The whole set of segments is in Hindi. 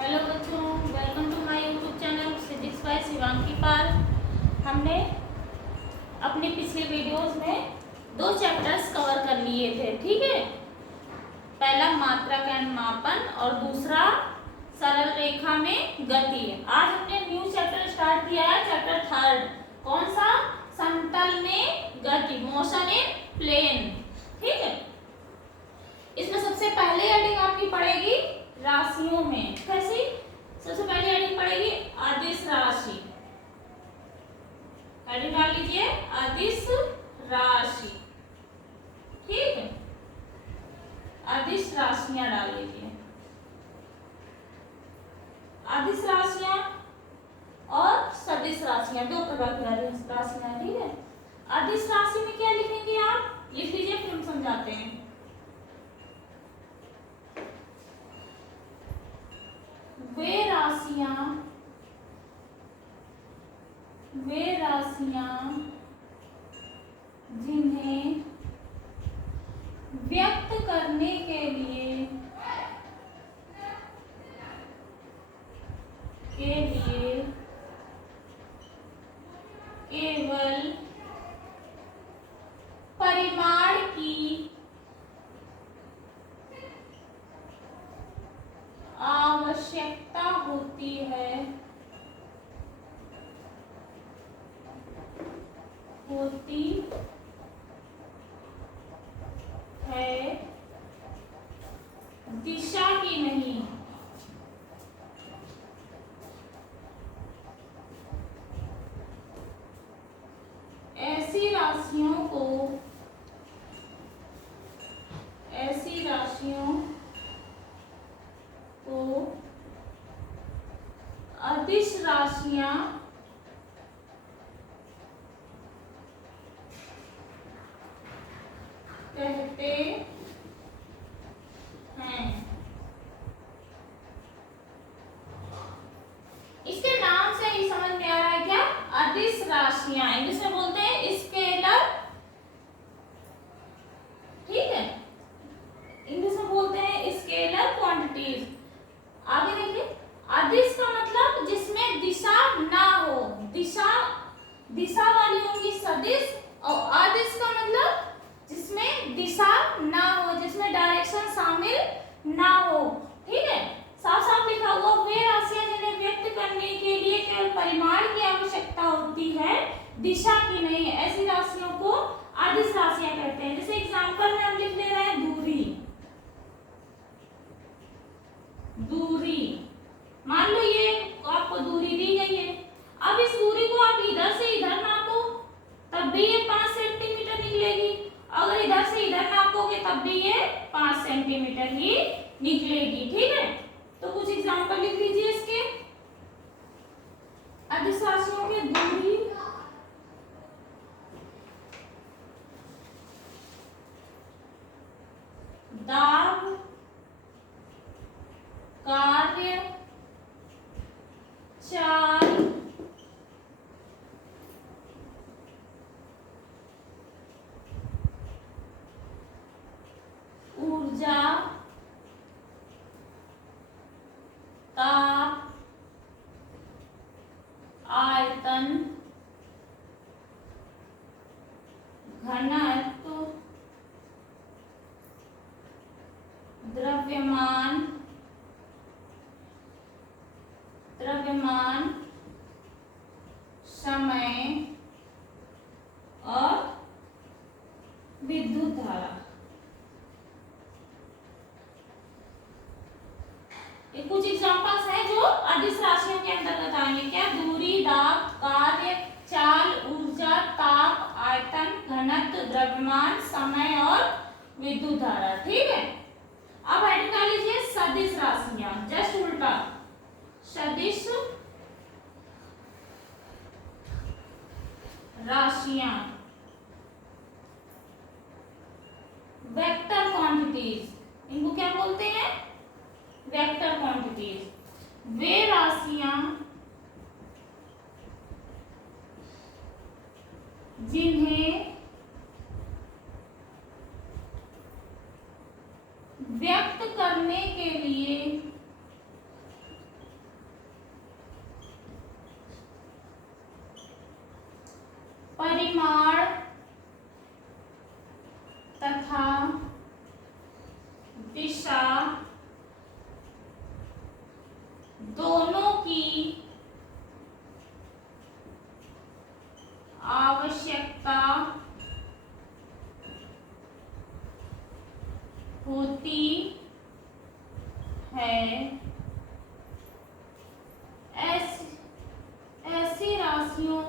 हेलो बच्चों, welcome to my YouTube channel physics by Shivangi Pal. हमने अपने पिछले वीडियोस में दो चैप्टर्स कवर कर लिए थे, ठीक है। पहला मात्रक एंड मापन और दूसरा सरल रेखा में गति। आज हमने न्यू चैप्टर स्टार्ट किया है, चैप्टर थर्ड। कौन सा? समतल में गति, मोशन इन प्लेन, ठीक है। इसमें सबसे पहले हेडिंग आपकी पड़ेगी राशियों में। कैसी? सबसे पहले हेडिंग पड़ेगी अदिश राशि। हेडिंग डाल लीजिए अदिश राशि, ठीक है। अदिश राशियां डाल लीजिए। अदिश राशियां और सदिश राशियां दो प्रकार की राशियां, ठीक है। अदिश राशि में क्या लिखेंगे आप? लिख लीजिए, फिर हम समझाते हैं। वे राशियां जिन्हें व्यक्त करने के लिए केवल परिमाण की आवश्यकता होती है, दिशा की नहीं। ऐसी राशियों को अदिश राशियां कहते हैं। इसके नाम से ही समझ में आ रहा है क्या? अदिश राशियां, इंग्लिश में बोलते हैं स्केलर, ठीक है। इंग्लिश में बोलते हैं स्केलर क्वांटिटीज। आगे देखिए, अदिश का मतलब जिसमें दिशा ना हो, दिशा वाली होंगी सदिश, और अदिश का मतलब जिसमें दिशा ना हो, जिसमें डायरेक्शन शामिल ना हो, ठीक है। साफ साफ लिखा हुआ, वे राशियां जिन्हें व्यक्त करने के लिए केवल परिमाण की आवश्यकता होती है, दिशा की नहीं। ऐसी राशियों को अदिश राशियां कहते हैं। जैसे एग्जांपल में हम लिख ले रहे हैं दूरी। मान लो ये आपको दूरी दी गई है। अब इस दूरी को आप इधर से इधर नापो तब भी ये 5 सेंटीमीटर निकलेगी। अगर इधर से इधर नापोगे तब भी ये 5 सेंटीमीटर ही निकलेगी, ठीक है। तो कुछ एग्जांपल लिख लीजिए इसके। अदिश राशियों की दूरी, दाब, कार्य, चाल, ऊर्जा, ताप, आयतन, घनत्व, द्रव्यमान, समय और विद्युत धारा। ये कुछ एग्जांपल्स हैं जो अदिश राशियों के अंतर्गत आएंगे। क्या? दूरी, दाब, कार्य, चाल, ऊर्जा, ताप, आयतन, घनत्व, द्रव्यमान, समय और विद्युत धारा, ठीक है। अब हेडिंग डाल लीजिए सदिश राशियां, जस्ट उल्टा। सदिश राशियां, वेक्टर क्वांटिटीज, इनको क्या बोलते हैं? Vector quantities. वे राशियां जिन्हें व्यक्त करने के लिए है ऐसी राशियों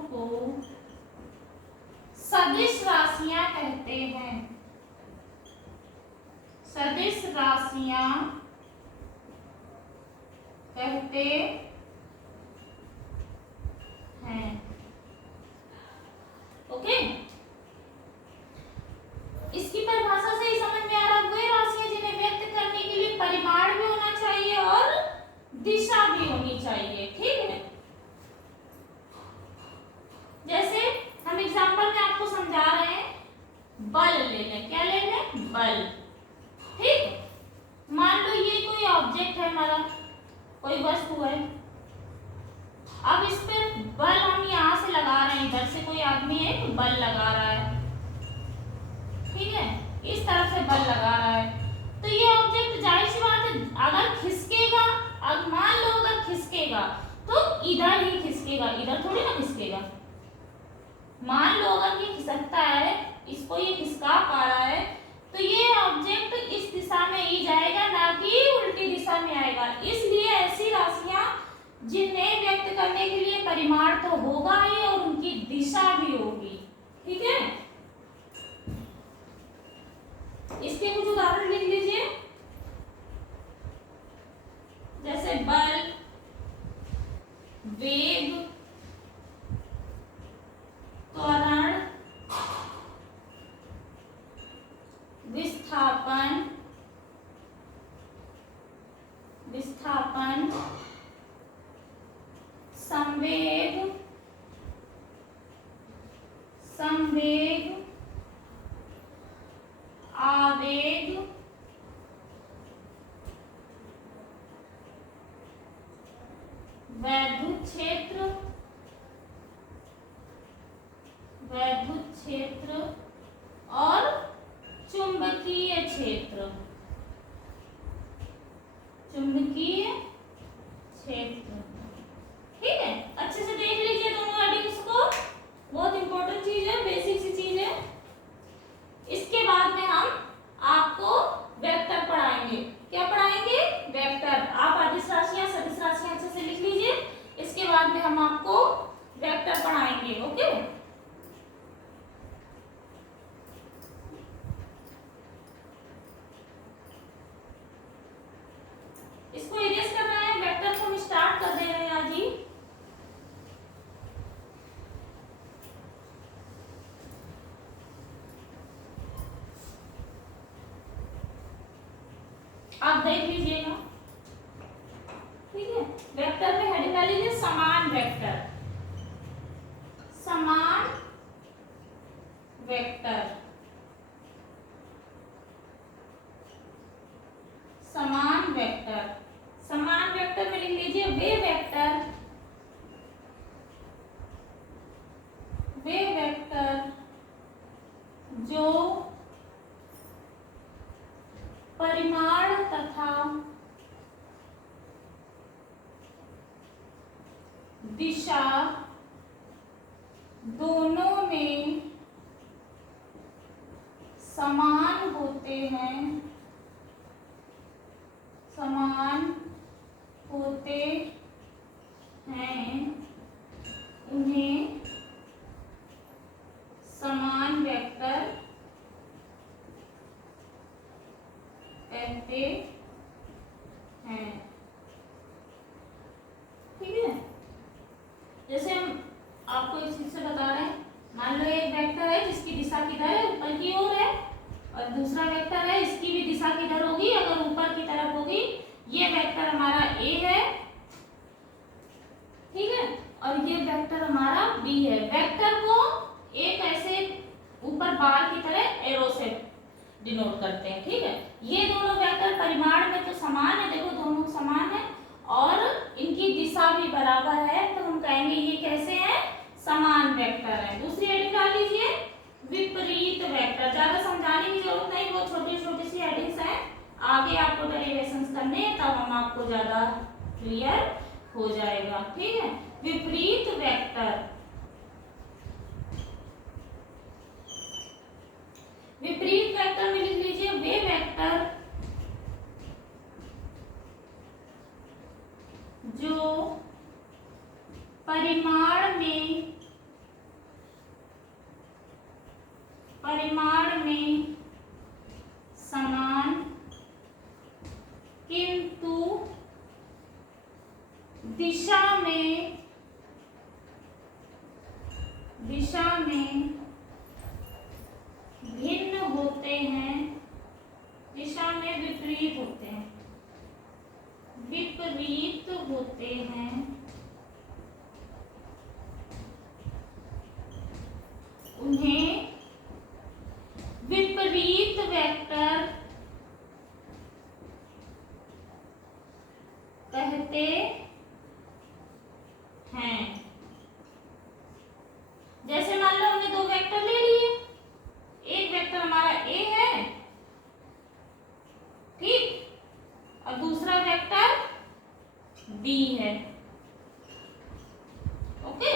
को सदिश राशियां कहते हैं। सदिश राशियां कहते हैं। ओके, इसकी परिभाषा से ही समझ में आ रहा है, वे राशियां जिन्हें व्यक्त करने के लिए परिमाण भी होना चाहिए और दिशा भी होनी चाहिए। ठीक है, जैसे हम एग्जांपल में आपको समझा रहे हैं, बल ले लें। क्या ले लें? बल। ठीक, मान लो ये कोई ऑब्जेक्ट है हमारा, कोई वस्तु है। अब इस पर बल हम यहां से लगा रहे हैं, इधर से कोई आदमी है तो बल लगा रहा है। ठीक है, इस तरफ से बल लगा रहा है, तो ये ऑब्जेक्ट जाहिर सी बात है अगर खिसकेगा, अब मान लो अगर खिसकेगा तो इधर ही खिसकेगा, इधर थोड़ी ना खिसकेगा। मान लो अगर ये खिसकता है, इसको ये खिसका पा रहा है, तो ये ऑब्जेक्ट इस दिशा में ही जाएगा, ना कि उल्टी दिशा में आएगा। इसलिए ऐसी राशियां जिन्हें व्यक्त करने के लिए परिमाण तो होगा ही और उनकी दिशा भी होगी। ठीक है, इसके कुछ उदाहरण लिख लीजिए, जैसे बल, वेग, त्वरण, विस्थापन, संवेग, आवेग, वैद्युत क्षेत्र और चुंबकीय क्षेत्र। ठीक है, अच्छे से देख लीजिए दोनों हेडिंग्स को, बहुत इंपॉर्टेंट चीज है, बेसिक सी चीज है। इसके बाद में हम आपको वेक्टर पढ़ाएंगे। क्या पढ़ाएंगे? वेक्टर। आप अदिश राशियां, सदिश राशियां अच्छे से लिख लीजिए, इसके बाद में हम आपको वेक्टर पढ़ाएंगे। ओके, इसको इरेज कर रहे हैं, वेक्टर को हम स्टार्ट कर दे रहे हैं आज ही। आप देख लीजिएगा। ठीक है, वेक्टर में हेडिंग डाल लीजिए समान वेक्टर। समान वेक्टर, समान वेक्टर। समान वेक्टर में लिख लीजिए वे वेक्टर जो परिमाण तथा दिशा दोनों में समान होते हैं, उन्हें समान वेक्टर कहते हैं। ठीक है, जैसे हम आपको इस चीज से बता रहे हैं, मान लो एक वेक्टर है जिसकी दिशा किधर है? ऊपर की ओर है, और दूसरा वेक्टर है इसकी भी दिशा किधर होगी? अगर ऊपर की तरफ होगी। ये वेक्टर हमारा ए है, ठीक है, और ये वेक्टर हमारा बी है। वेक्टर को एक ऐसे ऊपर बार की तरह एरो से डिनोट करते हैं। ठीक है, ये दोनों वेक्टर परिमाण में तो समान है, देखो दोनों समान है, और इनकी दिशा भी बराबर है, तो हम कहेंगे ये कैसे हैं? समान वेक्टर है। दूसरी हेडिंग डाल लीजिए विपरीत वेक्टर। ज्यादा समझाने की जरूरत नहीं, वो छोटी छोटी सी हेडिंग्स हैं, आगे आपको डेरिवेशंस करने हैं, तब हम आपको ज्यादा क्लियर हो जाएगा। ठीक है, विपरीत वेक्टर। विपरीत वेक्टर होते हैं उन्हें विपरीत वेक्टर कहते हैं। जैसे मान लो हमने दो वेक्टर ले लिए, एक वेक्टर हमारा ए है, ठीक, और दूसरा वेक्टर बी है। ओके,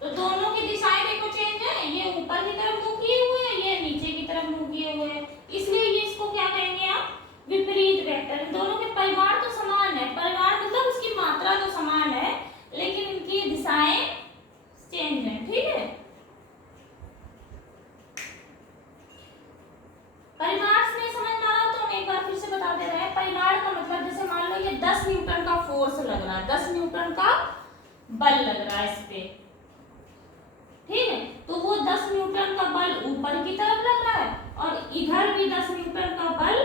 तो दोनों की दिशाएं देखो चेंज है, ये ऊपर की तरफ मूव किए हुए हैं, ये नीचे की तरफ मूव किए हुए हैं, इसलिए ये इसको क्या कहेंगे आप, विपरीत वेक्टर। इन दोनों के परिमाण तो समान है, परिमाण मतलब उसकी मात्रा तो समान है, लेकिन इनकी दिशाएं चेंज है। ठीक है, परिमाण से नहीं समझ में आ रहा तो हम एक बार फिर से बता दे रहे हैं। परिमाण का मतलब जैसे मान लो ये 10 न्यूटन का फोर्स लग रहा है, 10 न्यूटन का बल लग रहा है इस पे, ठीक है, तो वो 10 न्यूटन का बल ऊपर की तरफ लग रहा है और इधर भी 10 न्यूटन का बल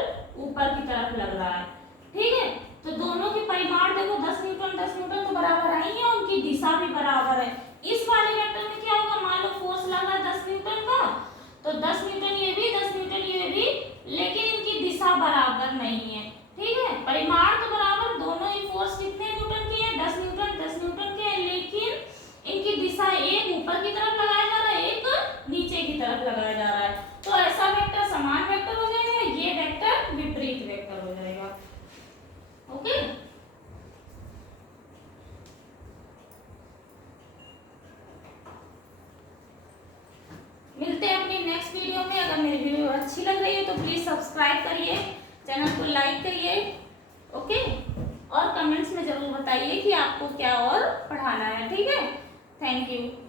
ऊपर की तरफ लग रहा है। ठीक है, तो दोनों के परिमाण देखो 10 न्यूटन तो बराबर आई है, उनकी दिशा भी बराबर है। इस वाले वेक्टर में क्या होगा, मान लो फोर्स लग रहा है 10 न्यूटन का, तो 10 न्यूटन ये भी, 10 न्यूटन ये भी, लेकिन इनकी दिशा बराबर नहीं है। ठीक है, परिमाण तो बराबर, दोनों ही फोर्स कितने न्यूटन के हैं, 10 न्यूटन के हैं, लेकिन इनकी दिशा एक ऊपर की तरफ लगाया जा रहा है, एक नीचे की तरफ लगाया जा रहा है। तो ऐसा वेक्टर समान वेक्टर हो जाएगा, ये वेक्टर विपरीत वेक्टर हो जाएगा। ओके, मिलते हैं अपनी नेक्स्ट वीडियो में। अगर मेरी वीडियो अच्छी लग रही है तो प्लीज सब्सक्राइब करिए, चैनल को लाइक करिए। ओके, और कमेंट्स में जरूर बताइए कि आपको क्या और पढ़ाना है। ठीक है, थैंक यू।